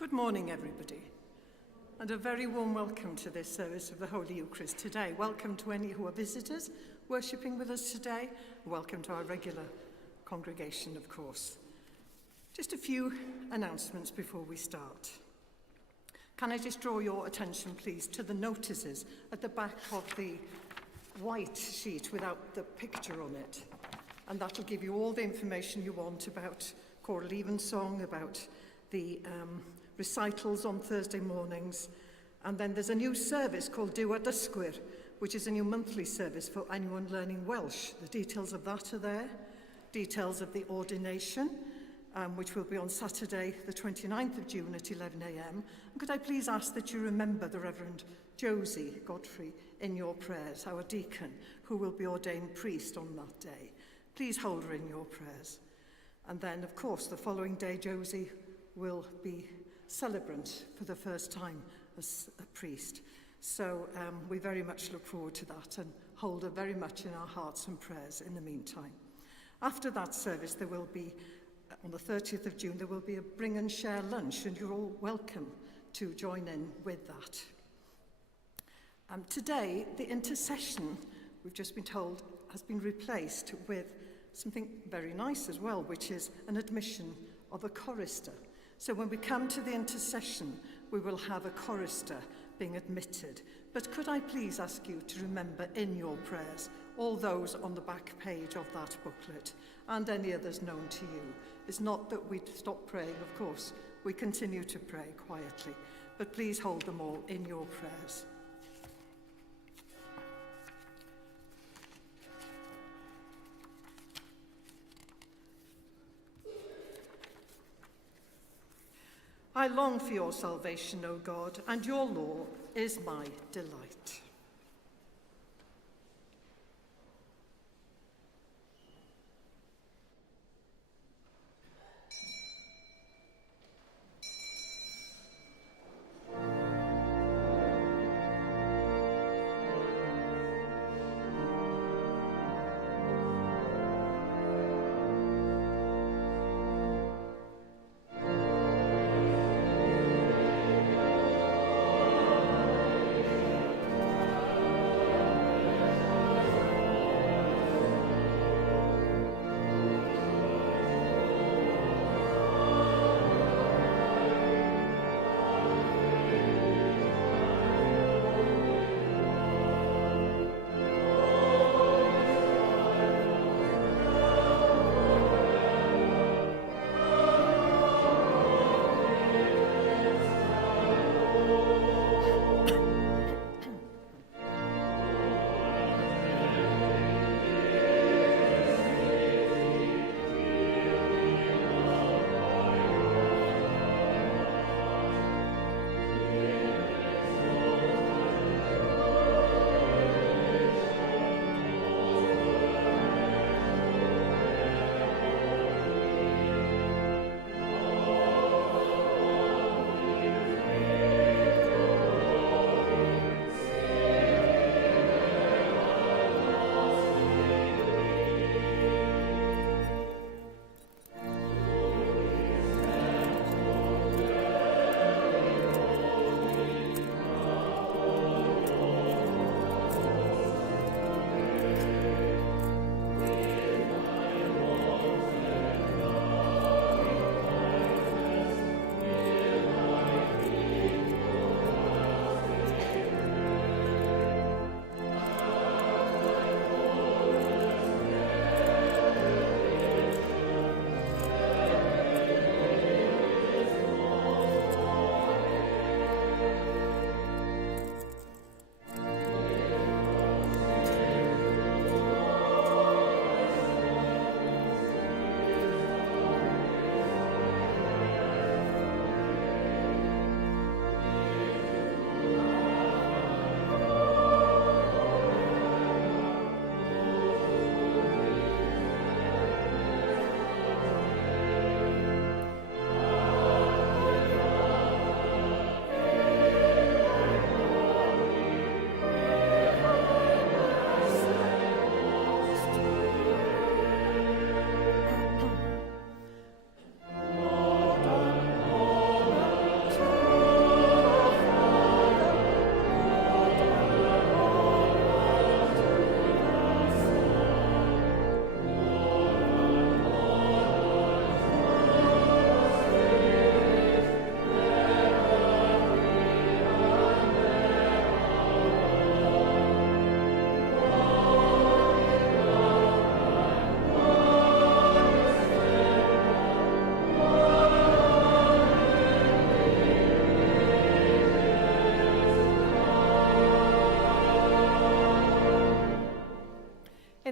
Good morning, everybody, and a very warm welcome to this service of the Holy Eucharist today. Welcome to any who are visitors worshipping with us today. Welcome to our regular congregation, of course. Just a few announcements before we start. Can I just draw your attention, please, to the notices at the back of the white sheet without the picture on it. And that'll give you all the information you want about Choral Evensong, about the recitals on Thursday mornings. And then there's a new service called Diw a Dysgwyr, which is a new monthly service for anyone learning Welsh. The details of that are there. Details of the ordination, which will be on Saturday, the 29th of June at 11 a.m. And could I please ask that you remember the Reverend Josie Godfrey in your prayers, our deacon, who will be ordained priest on that day. Please hold her in your prayers. And then, of course, the following day, Josie will be celebrant for the first time as a priest. So we very much look forward to that and hold her very much in our hearts and prayers in the meantime. After that service, there will be, on the 30th of June, there will be a bring and share lunch, and you're all welcome to join in with that. Today, the intercession, we've just been told, has been replaced with something very nice as well, which is an admission of a chorister. So when we come to the intercession, we will have a chorister being admitted. But could I please ask you to remember in your prayers all those on the back page of that booklet and any others known to you. It's not that we stop praying, of course. We continue to pray quietly. But please hold them all in your prayers. I long for your salvation, O God, and your law is my delight.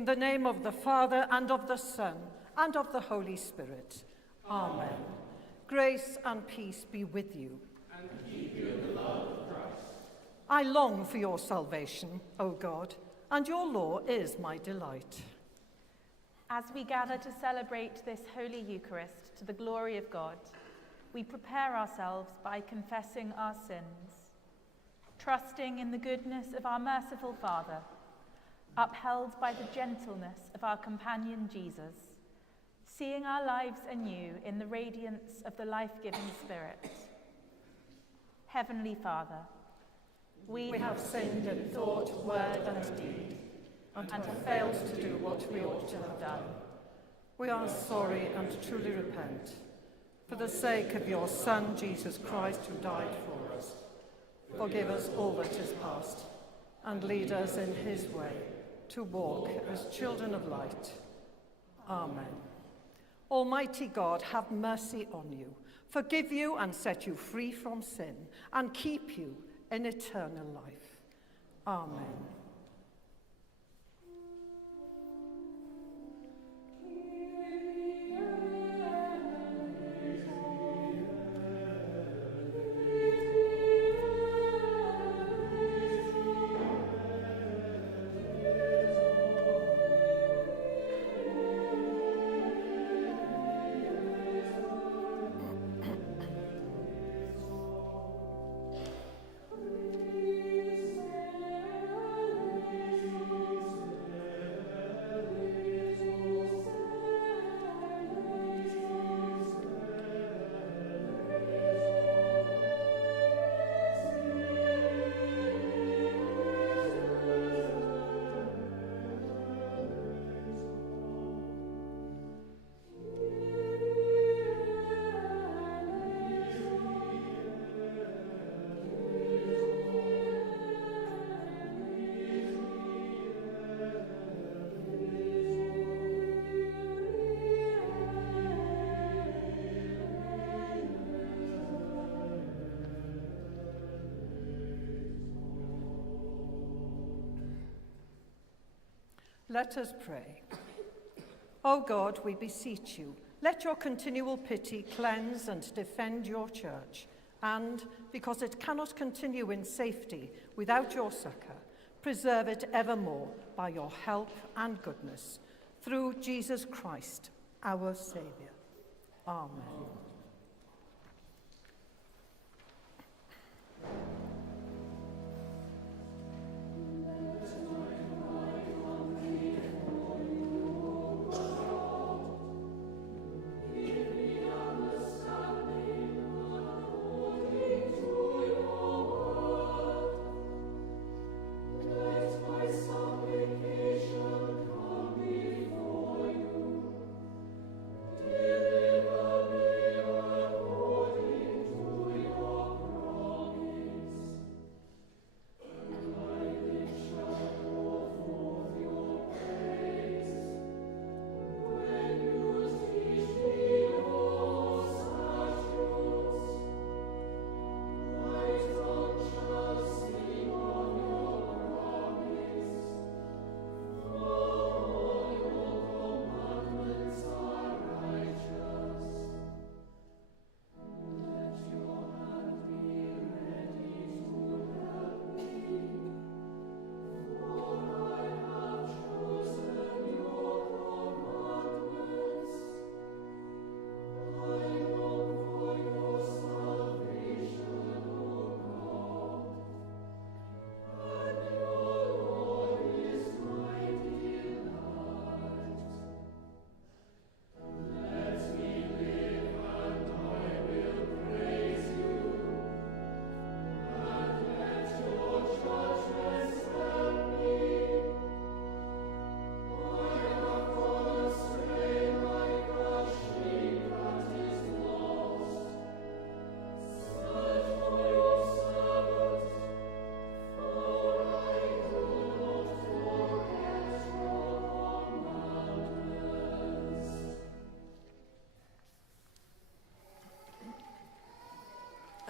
the name of the Father, and of the Son, and of the Holy Spirit. Amen. Grace and peace be with you. And keep you in the love of Christ. I long for your salvation, O God, and your law is my delight. As we gather to celebrate this Holy Eucharist to the glory of God, we prepare ourselves by confessing our sins, trusting in the goodness of our merciful Father, upheld by the gentleness of our companion Jesus, seeing our lives anew in the radiance of the life-giving Spirit. Heavenly Father, we have sinned in thought, word, and deed, and have failed to do what we ought to have done. We are sorry and truly repent. For the sake of your Son, Jesus Christ, who died for us, forgive us all that is past, and lead us in his way, to walk as children of light. Amen. Almighty God, have mercy on you, forgive you and set you free from sin, and keep you in eternal life. Amen. Let us pray. O God, we beseech you, let your continual pity cleanse and defend your church, and, because it cannot continue in safety without your succor, preserve it evermore by your help and goodness, through Jesus Christ, our Saviour. Amen.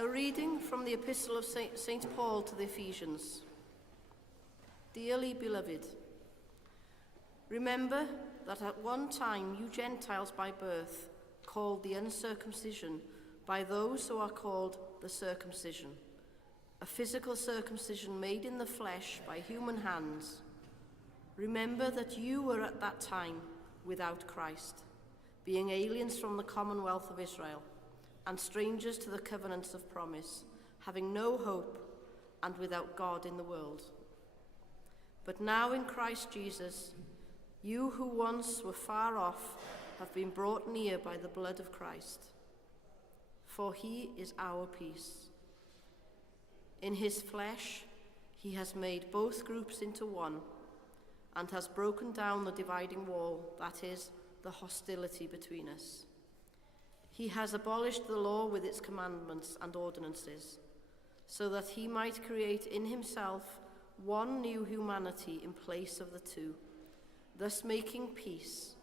A reading from the Epistle of St. Paul to the Ephesians. Dearly beloved, Remember that at one time you Gentiles by birth, called the uncircumcision by those who are called the circumcision, a physical circumcision made in the flesh by human hands. Remember that you were at that time without Christ, being aliens from the commonwealth of Israel and strangers to the covenants of promise, having no hope and without God in the world. But now in Christ Jesus, you who once were far off have been brought near by the blood of Christ, for he is our peace. In his flesh, he has made both groups into one and has broken down the dividing wall, that is, the hostility between us. He has abolished the law with its commandments and ordinances, so that he might create in himself one new humanity in place of the two, thus making peace,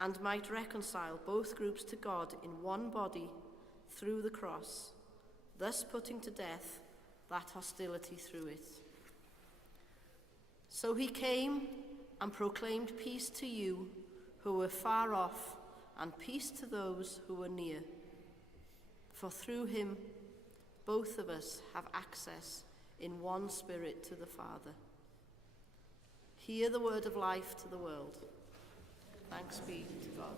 and might reconcile both groups to God in one body through the cross, thus putting to death that hostility through it. So he came and proclaimed peace to you who were far off, and peace to those who were near. For through him, both of us have access in one Spirit to the Father. Hear the word of life to the world. Thanks be to God.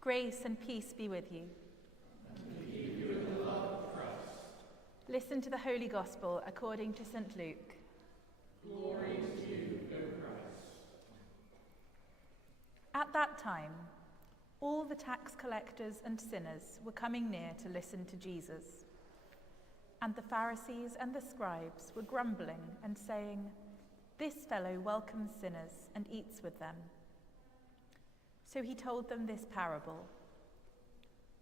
Grace and peace be with you. And keep you in the love of Christ. Listen to the Holy Gospel according to St. Luke. Glory to you, O Christ. At that time, all the tax collectors and sinners were coming near to listen to Jesus. And the Pharisees and the scribes were grumbling and saying, "This fellow welcomes sinners and eats with them." So he told them this parable.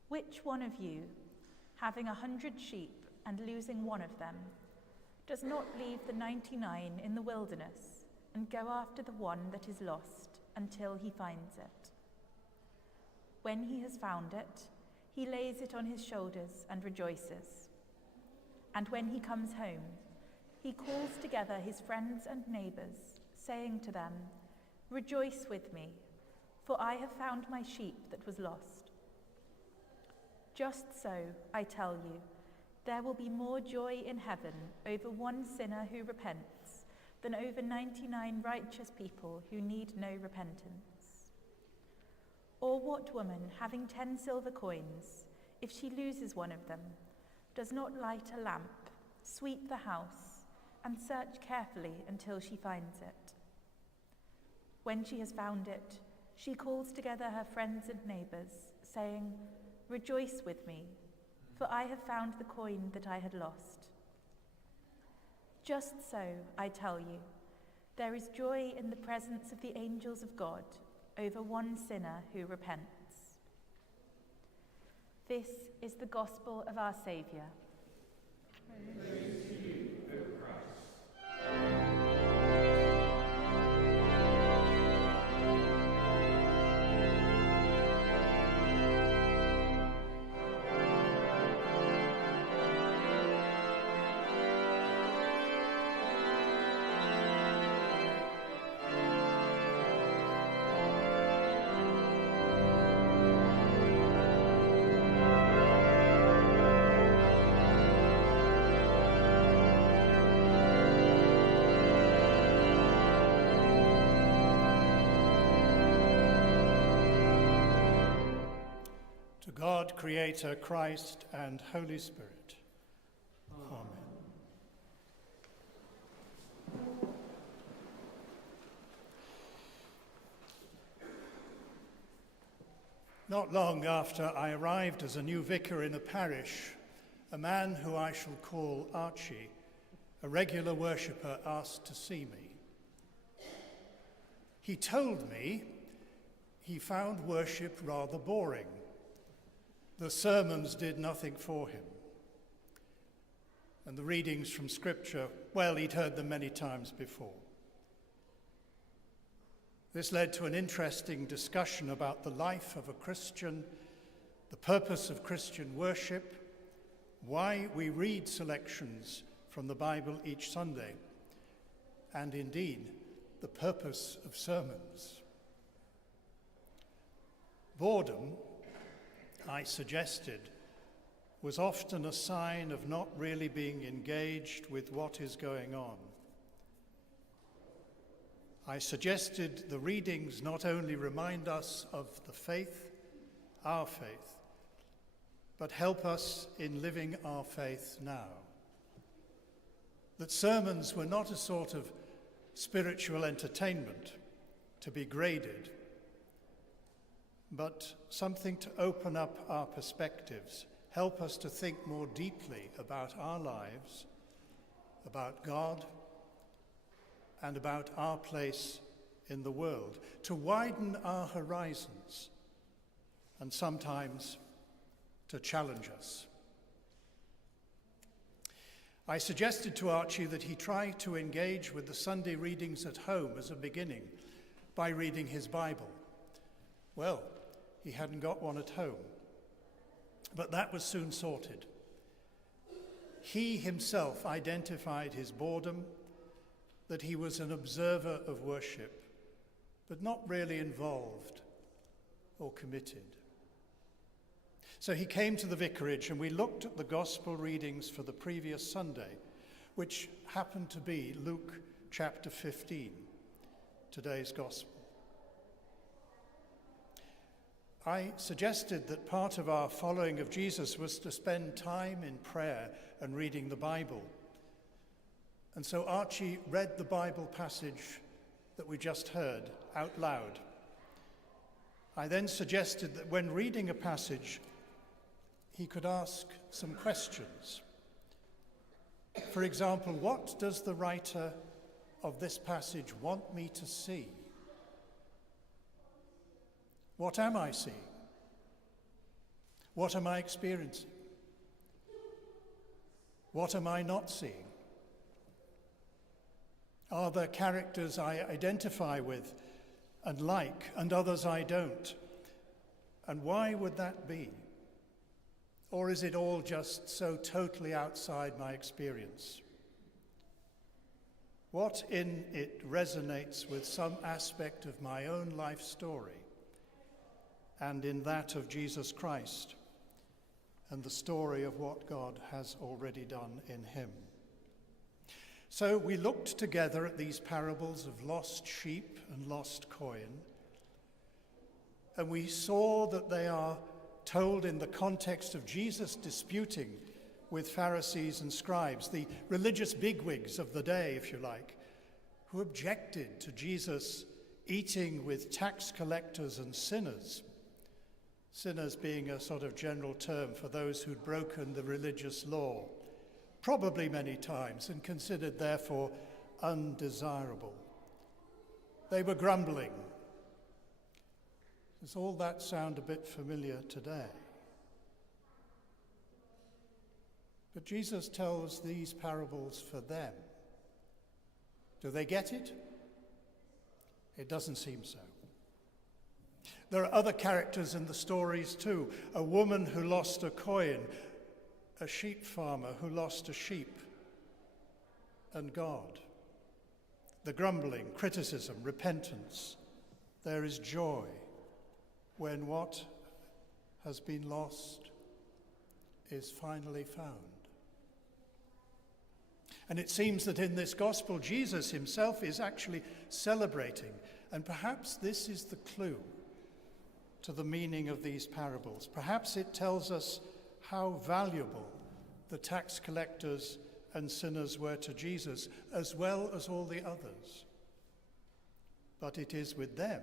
Which one of you, having 100 sheep and losing one of them, does not leave the 99 in the wilderness and go after the one that is lost until he finds it? When he has found it, he lays it on his shoulders and rejoices. And when he comes home, he calls together his friends and neighbors, saying to them, "Rejoice with me, for I have found my sheep that was lost." Just so, I tell you, there will be more joy in heaven over one sinner who repents than over 99 righteous people who need no repentance. Or what woman, having 10 silver coins, if she loses one of them, does not light a lamp, sweep the house, and search carefully until she finds it? When she has found it, she calls together her friends and neighbors, saying, "Rejoice with me, for I have found the coin that I had lost." Just so, I tell you, there is joy in the presence of the angels of God over one sinner who repents. This is the gospel of our Saviour. Praise to you, O Christ. Creator, Christ, and Holy Spirit. Amen. Not long after I arrived as a new vicar in a parish, a man who I shall call Archie, a regular worshipper, asked to see me. He told me he found worship rather boring. The sermons did nothing for him. And the readings from Scripture, well, he'd heard them many times before. This led to an interesting discussion about the life of a Christian, the purpose of Christian worship, why we read selections from the Bible each Sunday, and indeed, the purpose of sermons. Boredom, I suggested, was often a sign of not really being engaged with what is going on. I suggested the readings not only remind us of the faith, our faith, but help us in living our faith now. That sermons were not a sort of spiritual entertainment to be graded, but something to open up our perspectives, help us to think more deeply about our lives, about God, and about our place in the world, to widen our horizons, and sometimes to challenge us. I suggested to Archie that he try to engage with the Sunday readings at home as a beginning by reading his Bible. Well, he hadn't got one at home, but that was soon sorted. He himself identified his boredom, that he was an observer of worship, but not really involved or committed. So he came to the vicarage and we looked at the gospel readings for the previous Sunday, which happened to be Luke chapter 15, today's gospel. I suggested that part of our following of Jesus was to spend time in prayer and reading the Bible. And so Archie read the Bible passage that we just heard out loud. I then suggested that when reading a passage, he could ask some questions. For example, what does the writer of this passage want me to see? What am I seeing? What am I experiencing? What am I not seeing? Are there characters I identify with and like, and others I don't? And why would that be? Or is it all just so totally outside my experience? What in it resonates with some aspect of my own life story and in that of Jesus Christ and the story of what God has already done in him? So we looked together at these parables of lost sheep and lost coin, and we saw that they are told in the context of Jesus disputing with Pharisees and scribes, the religious bigwigs of the day, if you like, who objected to Jesus eating with tax collectors and sinners. Sinners being a sort of general term for those who'd broken the religious law, probably many times, and considered therefore undesirable. They were grumbling. Does all that sound a bit familiar today? But Jesus tells these parables for them. Do they get it? It doesn't seem so. There are other characters in the stories too. A woman who lost a coin, a sheep farmer who lost a sheep, and God. The grumbling, criticism, repentance. There is joy when what has been lost is finally found. And it seems that in this gospel, Jesus himself is actually celebrating, and perhaps this is the clue to the meaning of these parables. Perhaps it tells us how valuable the tax collectors and sinners were to Jesus, as well as all the others. But it is with them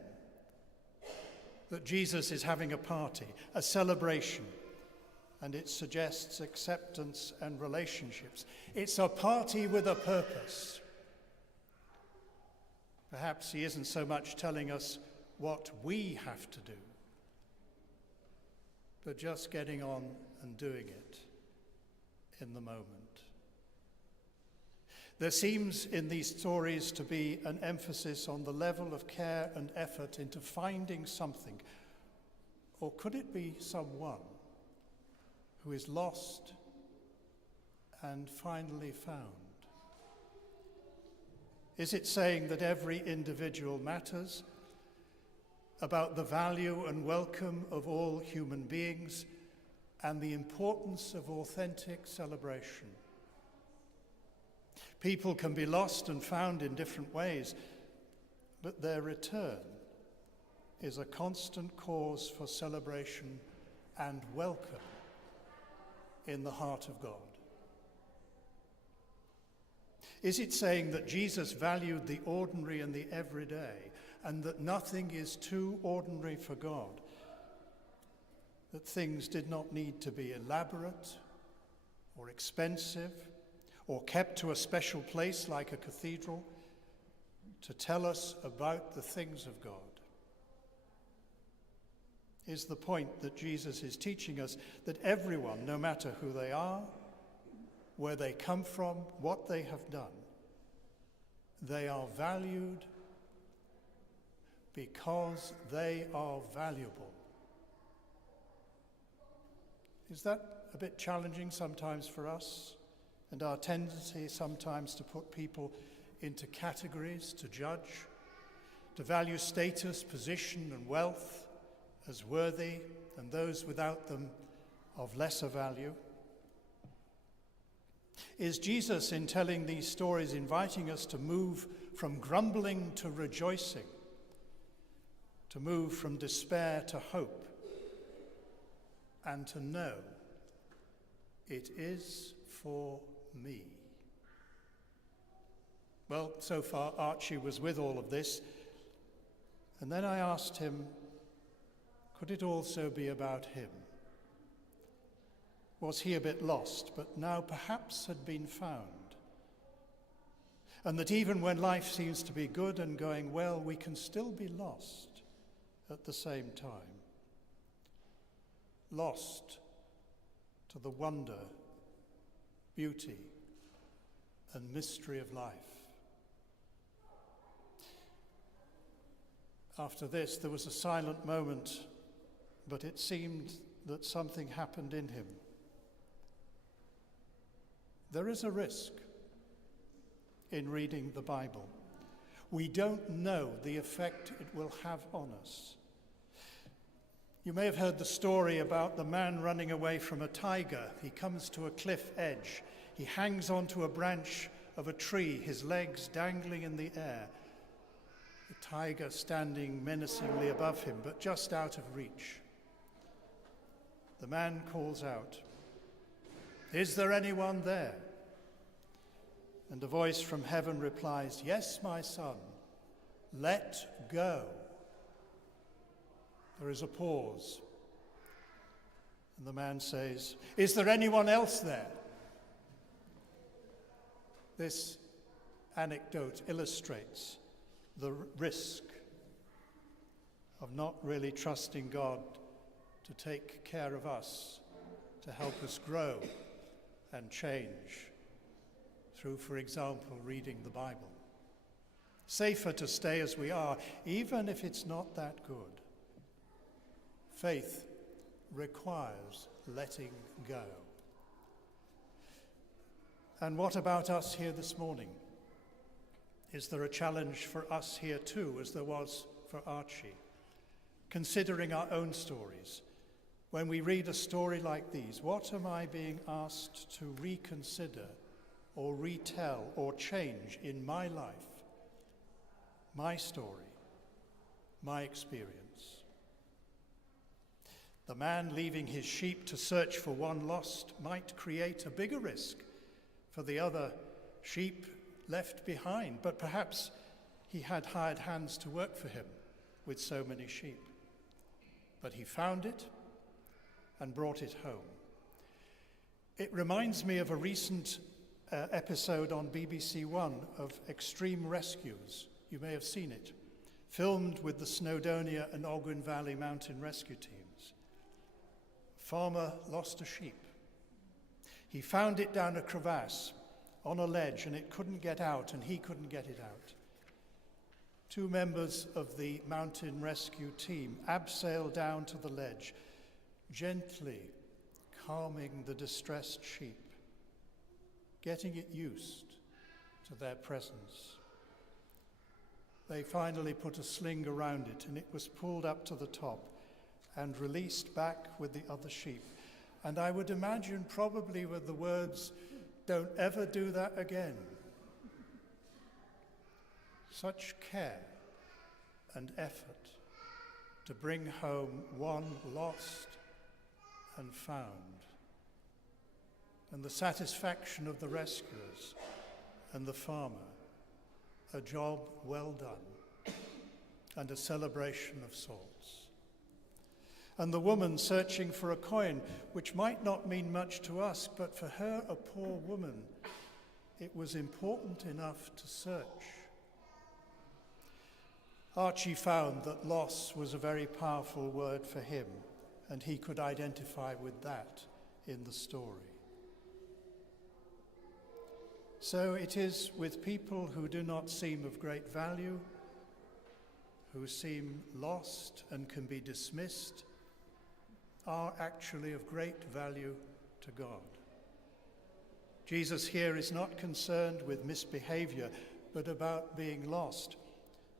that Jesus is having a party, a celebration, and it suggests acceptance and relationships. It's a party with a purpose. Perhaps he isn't so much telling us what we have to do, but just getting on and doing it in the moment. There seems in these stories to be an emphasis on the level of care and effort into finding something, or could it be someone who is lost and finally found? Is it saying that every individual matters, about the value and welcome of all human beings, and the importance of authentic celebration? People can be lost and found in different ways, but their return is a constant cause for celebration and welcome in the heart of God. Is it saying that Jesus valued the ordinary and the everyday, and that nothing is too ordinary for God? That things did not need to be elaborate or expensive or kept to a special place like a cathedral to tell us about the things of God? Is the point that Jesus is teaching us that everyone, no matter who they are, where they come from, what they have done, they are valued because they are valuable? Is that a bit challenging sometimes for us, and our tendency sometimes to put people into categories, to judge, to value status, position, and wealth as worthy, and those without them of lesser value? Is Jesus, in telling these stories, inviting us to move from grumbling to rejoicing, to move from despair to hope, and to know it is for me? Well, so far Archie was with all of this, and then I asked him, could it also be about him? Was he a bit lost, but now perhaps had been found? And that even when life seems to be good and going well, we can still be lost at the same time. Lost to the wonder, beauty, and mystery of life. After this, there was a silent moment, but it seemed that something happened in him. There is a risk in reading the Bible. We don't know the effect it will have on us. You may have heard the story about the man running away from a tiger. He comes to a cliff edge. He hangs onto a branch of a tree, his legs dangling in the air. The tiger standing menacingly above him, but just out of reach. The man calls out, "Is there anyone there?" And a voice from heaven replies, "Yes, my son, let go." There is a pause, and the man says, "Is there anyone else there?" This anecdote illustrates the risk of not really trusting God to take care of us, to help us grow and change through, for example, reading the Bible. Safer to stay as we are, even if it's not that good. Faith requires letting go. And what about us here this morning? Is there a challenge for us here too, as there was for Archie? Considering our own stories, when we read a story like these, what am I being asked to reconsider or retell or change in my life, my story, my experience? The man leaving his sheep to search for one lost might create a bigger risk for the other sheep left behind, but perhaps he had hired hands to work for him with so many sheep. But he found it and brought it home. It reminds me of a recent episode on BBC One of extreme rescues. You may have seen it, filmed with the Snowdonia and Ogwen Valley mountain rescue teams. A farmer lost a sheep. He found it down a crevasse on a ledge, and it couldn't get out, and he couldn't get it out. Two members of the mountain rescue team abseiled down to the ledge, gently calming the distressed sheep, getting it used to their presence. They finally put a sling around it, and it was pulled up to the top and released back with the other sheep. And I would imagine probably with the words, "Don't ever do that again." Such care and effort to bring home one lost and found. And the satisfaction of the rescuers and the farmer, a job well done, and a celebration of sorts. And the woman searching for a coin, which might not mean much to us, but for her, a poor woman, it was important enough to search. Archie found that loss was a very powerful word for him, and he could identify with that in the story. So it is with people who do not seem of great value, who seem lost and can be dismissed, are actually of great value to God. Jesus here is not concerned with misbehavior, but about being lost,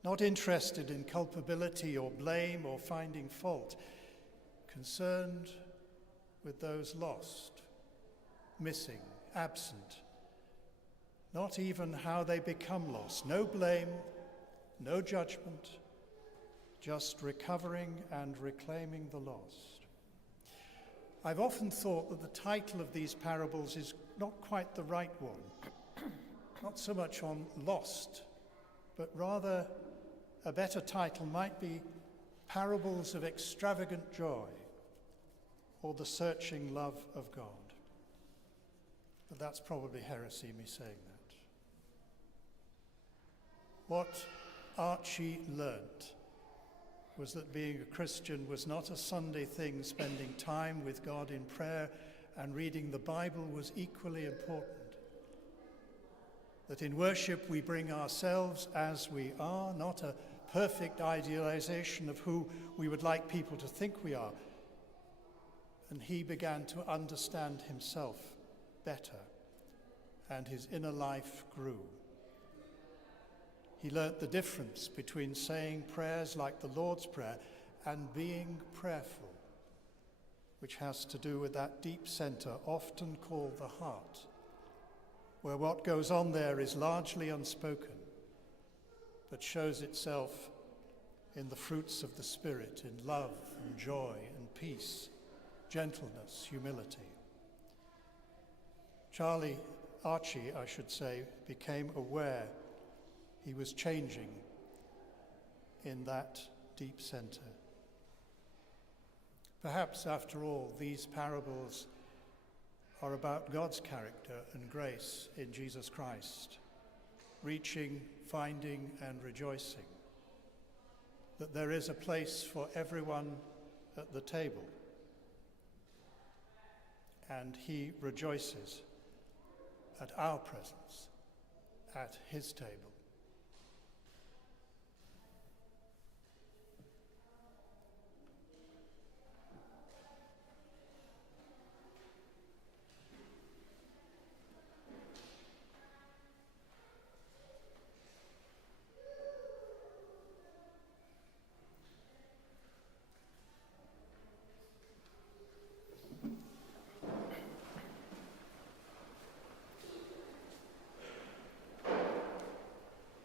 not interested in culpability or blame or finding fault, concerned with those lost, missing, absent, not even how they become lost. No blame, no judgment, just recovering and reclaiming the lost. I've often thought that the title of these parables is not quite the right one, not so much on lost, but rather a better title might be Parables of Extravagant Joy, or The Searching Love of God. But that's probably heresy, me saying that. What Archie learnt was that being a Christian was not a Sunday thing. Spending time with God in prayer and reading the Bible was equally important. That in worship we bring ourselves as we are, not a perfect idealization of who we would like people to think we are. And he began to understand himself better, and his inner life grew. He learnt the difference between saying prayers like the Lord's Prayer and being prayerful, which has to do with that deep center, often called the heart, where what goes on there is largely unspoken, but shows itself in the fruits of the Spirit, in love and joy and peace, gentleness, humility. Archie, became aware he was changing in that deep center. Perhaps, after all, these parables are about God's character and grace in Jesus Christ, reaching, finding, and rejoicing, that there is a place for everyone at the table, and he rejoices at our presence at his table.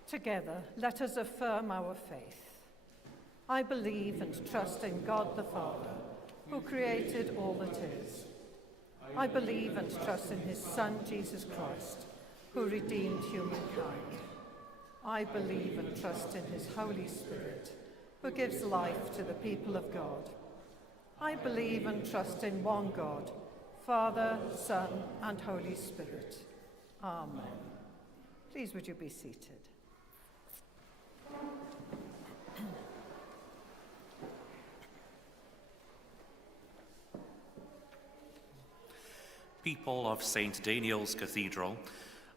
Together, let us affirm our faith. I believe and trust in God the Father, who created all that is. I believe and trust in his Son, Jesus Christ, who redeemed humankind. I believe and trust in his Holy Spirit, who gives life to the people of God. I believe and trust in one God, Father, Son, and Holy Spirit. Amen. Please would you be seated. People of St. Daniel's Cathedral,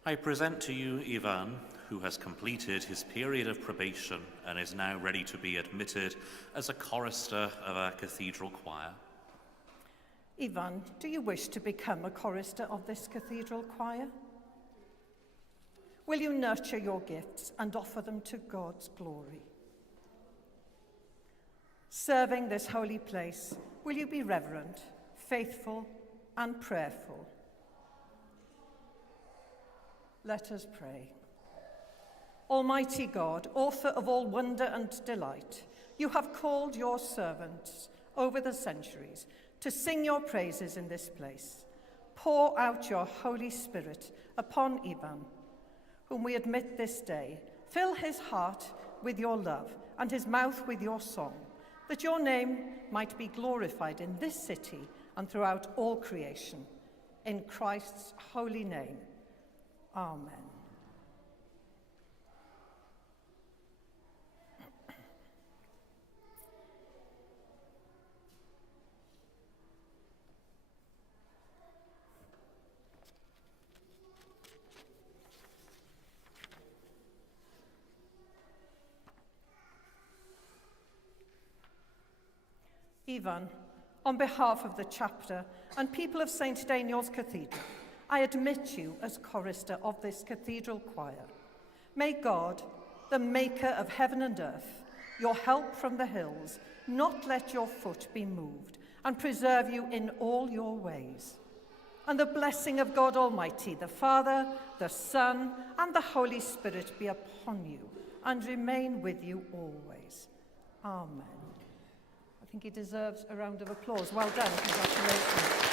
I present to you Ivan, who has completed his period of probation and is now ready to be admitted as a chorister of our cathedral choir. Ivan, do you wish to become a chorister of this cathedral choir? Will you nurture your gifts and offer them to God's glory? Serving this holy place, will you be reverent, faithful, and prayerful? Let us pray. Almighty God, author of all wonder and delight, you have called your servants over the centuries to sing your praises in this place. Pour out your Holy Spirit upon Ivan, whom we admit this day. Fill his heart with your love and his mouth with your song, that your name might be glorified in this city and throughout all creation. In Christ's holy name, amen. Ivan, on behalf of the chapter and people of St. Daniel's Cathedral, I admit you as chorister of this cathedral choir. May God, the maker of heaven and earth, your help from the hills, not let your foot be moved, and preserve you in all your ways. And the blessing of God Almighty, the Father, the Son, and the Holy Spirit be upon you and remain with you always. Amen. I think he deserves a round of applause. Well done. Congratulations.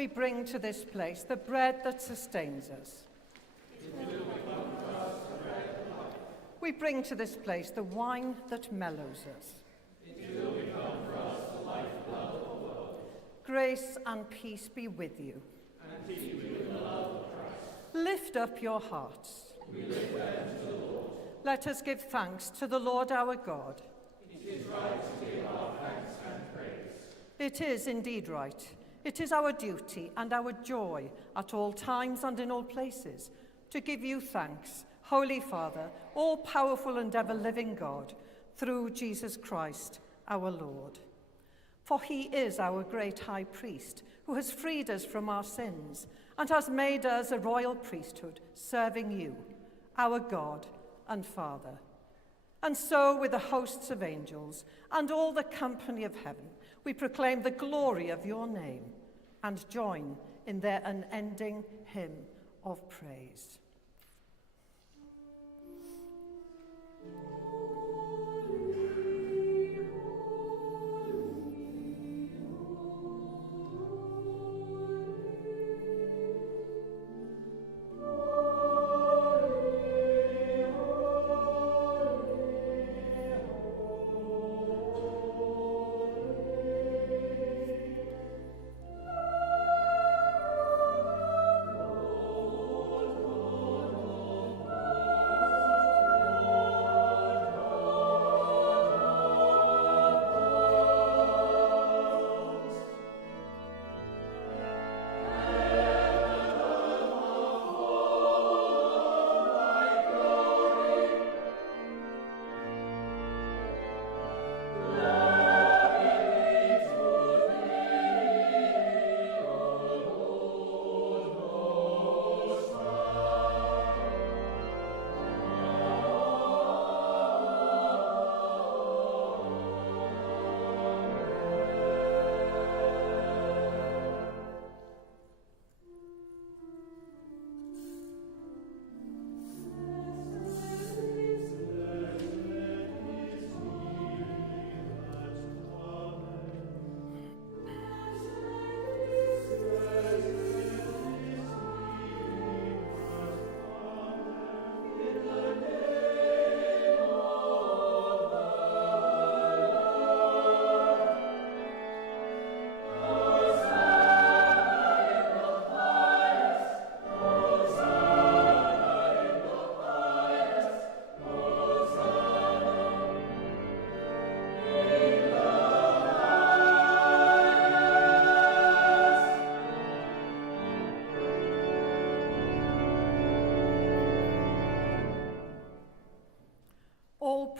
we bring to this place the bread that sustains us. We bring to this place the wine that mellows us. Grace and peace be with you. And peace with the love of Christ. Lift up your hearts. We lift them to the Lord. Let us give thanks to the Lord our God. It is right to give our thanks and praise. It is indeed right. It is our duty and our joy at all times and in all places to give you thanks, Holy Father, all-powerful and ever-living God, through Jesus Christ our Lord. For he is our great high priest, who has freed us from our sins and has made us a royal priesthood, serving you, our God and Father. And so, with the hosts of angels and all the company of heaven, we proclaim the glory of your name and join in their unending hymn of praise.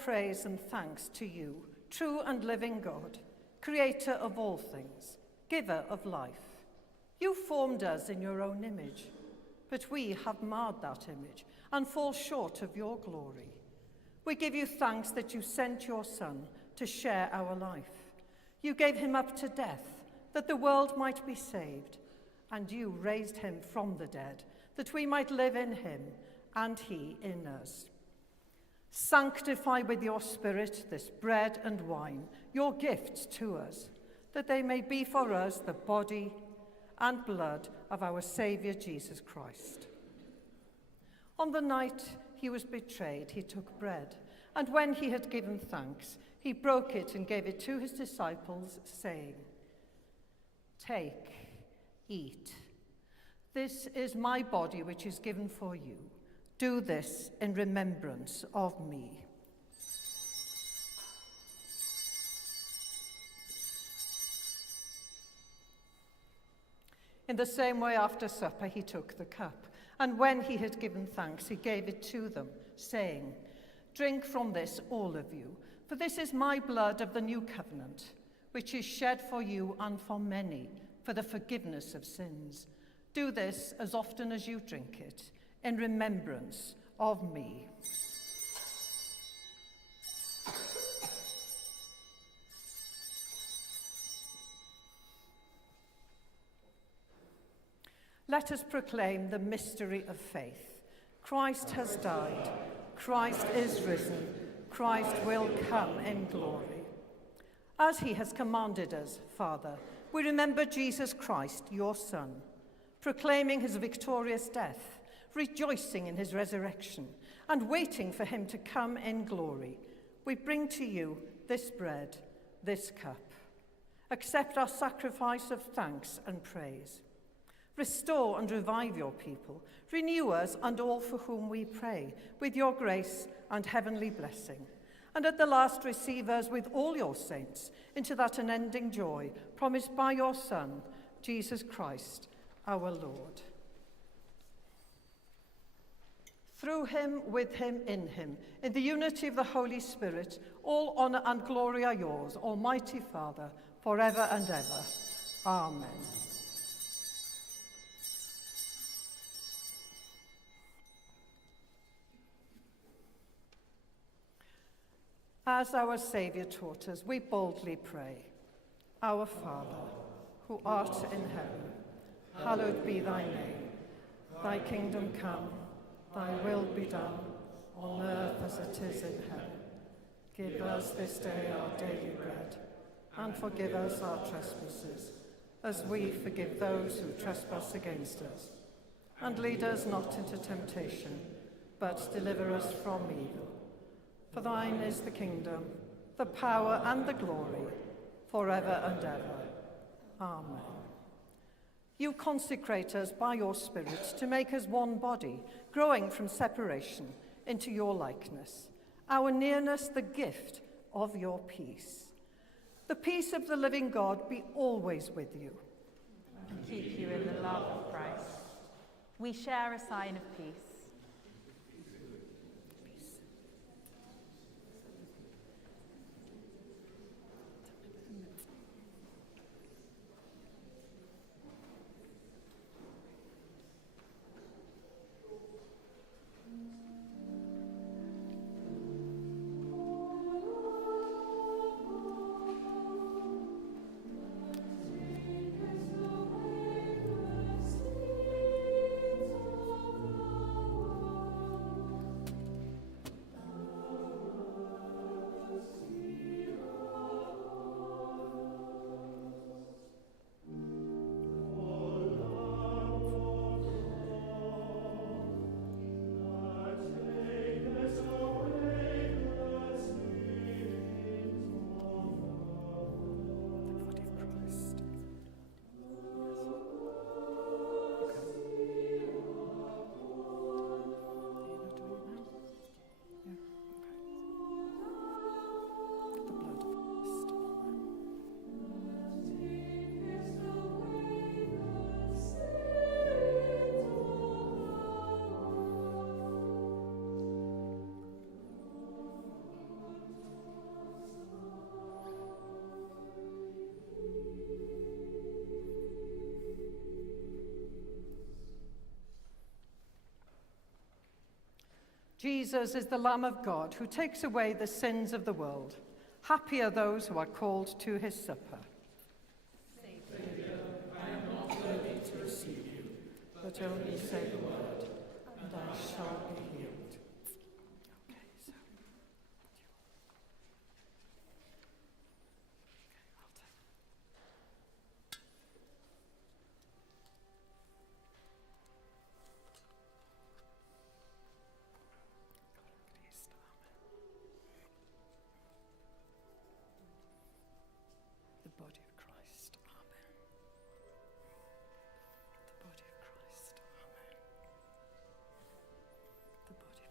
Praise and thanks to you, true and living God, creator of all things, giver of life. You formed us in your own image, but we have marred that image and fall short of your glory. We give you thanks that you sent your Son to share our life. You gave him up to death, that the world might be saved, and you raised him from the dead, that we might live in him and he in us. Sanctify with your Spirit this bread and wine, your gifts to us, that they may be for us the body and blood of our Saviour Jesus Christ. On the night he was betrayed, he took bread, and when he had given thanks, he broke it and gave it to his disciples, saying, "Take, eat. This is my body which is given for you. Do this in remembrance of me." In the same way, after supper, he took the cup, and when he had given thanks, he gave it to them, saying, "Drink from this, all of you, for this is my blood of the new covenant, which is shed for you and for many for the forgiveness of sins. Do this as often as you drink it, in remembrance of me." Let us proclaim the mystery of faith. Christ has died. Christ is risen. Christ will come in glory. As he has commanded us, Father, we remember Jesus Christ, your Son, proclaiming his victorious death, rejoicing in his resurrection, and waiting for him to come in glory. We bring to you this bread, this cup. Accept our sacrifice of thanks and praise. Restore and revive your people. Renew us and all for whom we pray, with your grace and heavenly blessing. And at the last receive us with all your saints into that unending joy promised by your Son, Jesus Christ, our Lord. Through him, with him, in the unity of the Holy Spirit, all honour and glory are yours, Almighty Father, forever and ever. Amen. As our Saviour taught us, we boldly pray. Our Father, who art in heaven, hallowed be thy name. Thy kingdom come, thy will be done, on earth as it is in heaven. Give us this day our daily bread, and forgive us our trespasses, as we forgive those who trespass against us. And lead us not into temptation, but deliver us from evil. For thine is the kingdom, the power and the glory, forever and ever. Amen. You consecrate us by your Spirit to make us one body, growing from separation into your likeness. Our nearness, the gift of your peace. The peace of the living God be always with you. And keep you in the love of Christ. We share a sign of peace. Jesus is the Lamb of God who takes away the sins of the world. Happy are those who are called to his supper. Saviour, I am not worthy to receive you, but only say the word, and I shall be healed. The body of Christ, amen. The body of Christ, amen. The body of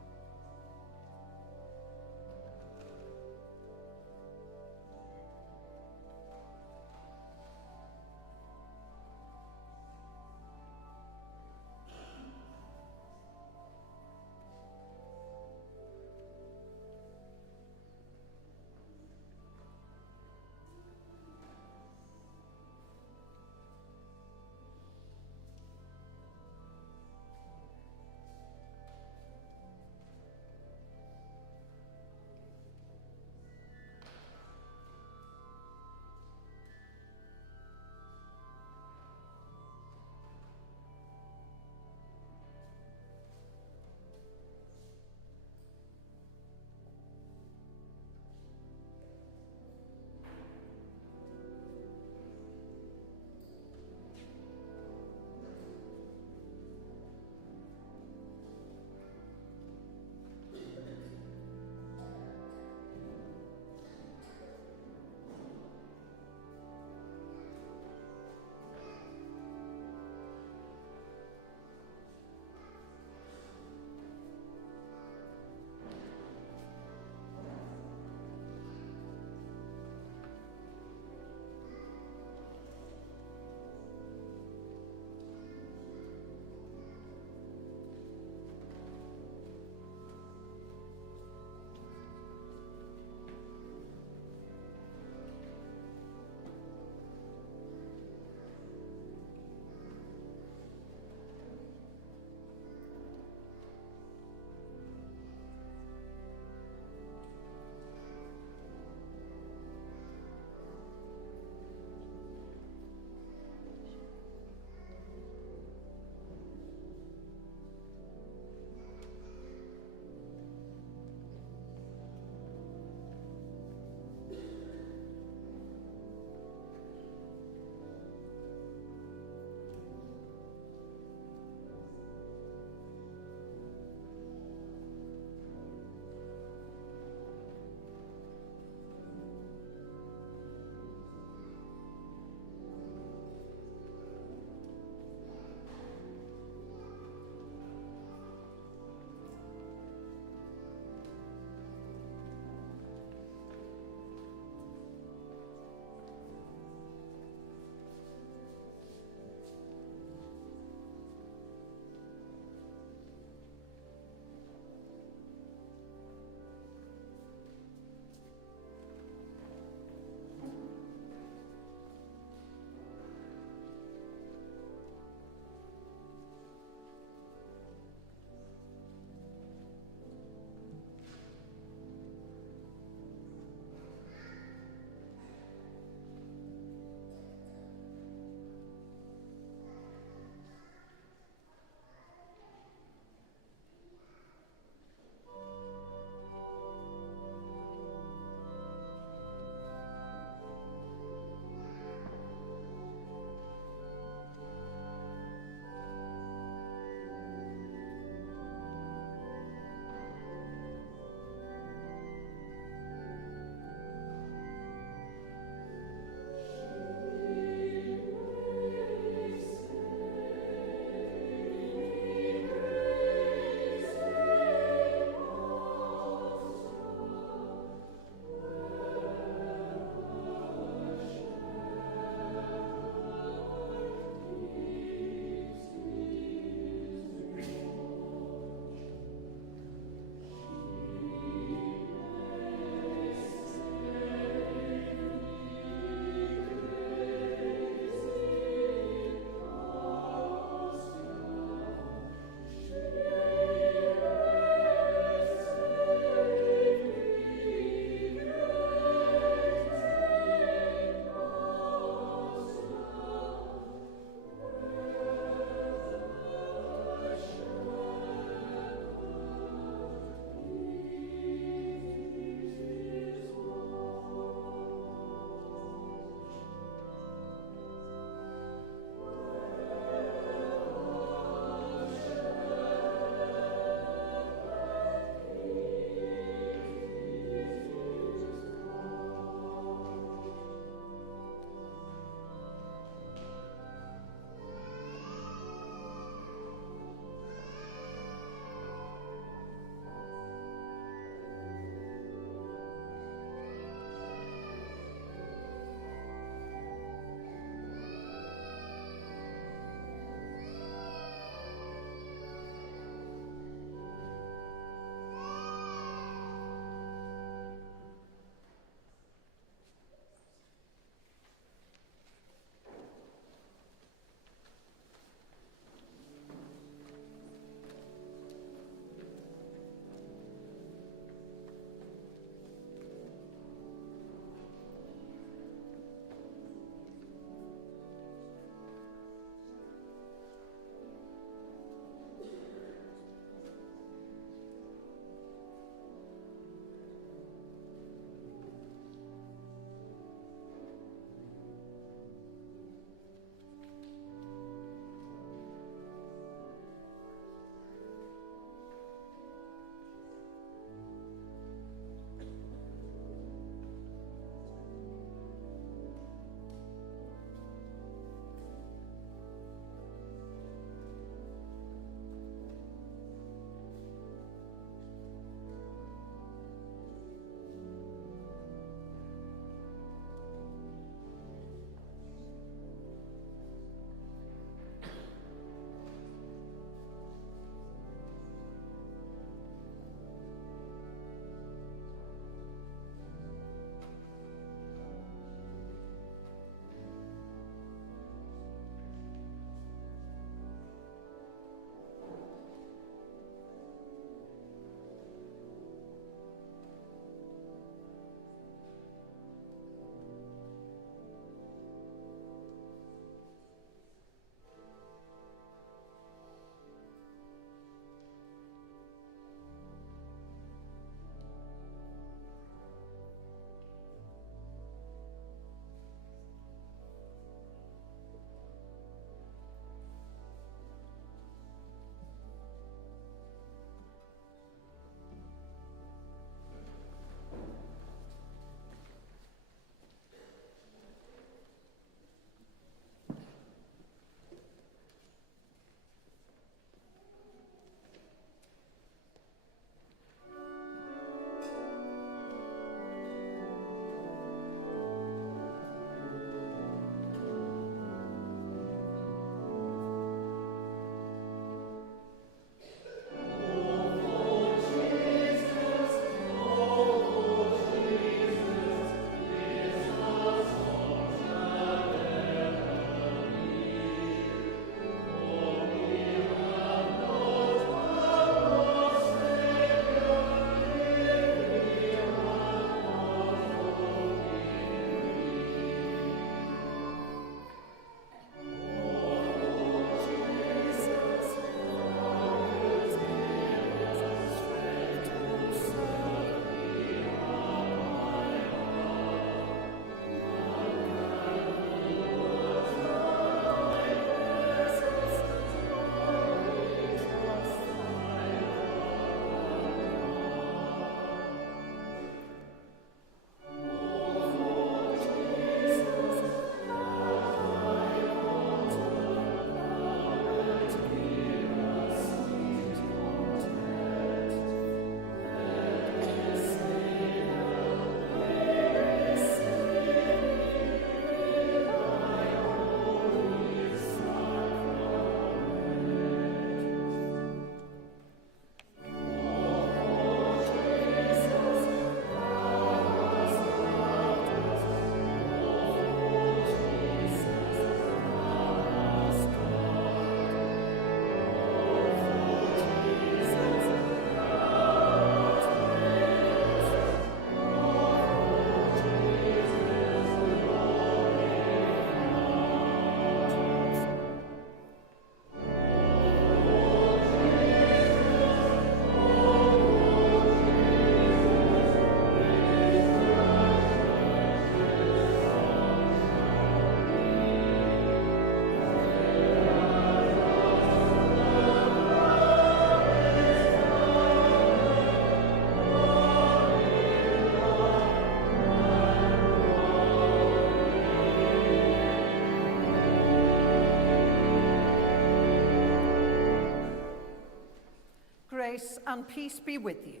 Grace and peace be with you.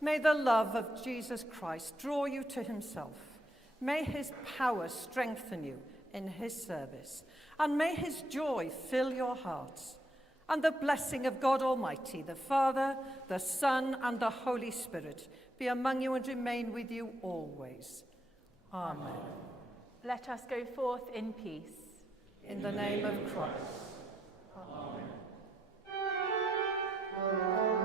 May the love of Jesus Christ draw you to himself. May his power strengthen you in his service. And may his joy fill your hearts. And the blessing of God Almighty, the Father, the Son, and the Holy Spirit be among you and remain with you always. Amen. Let us go forth in peace. In the name of Christ. Amen.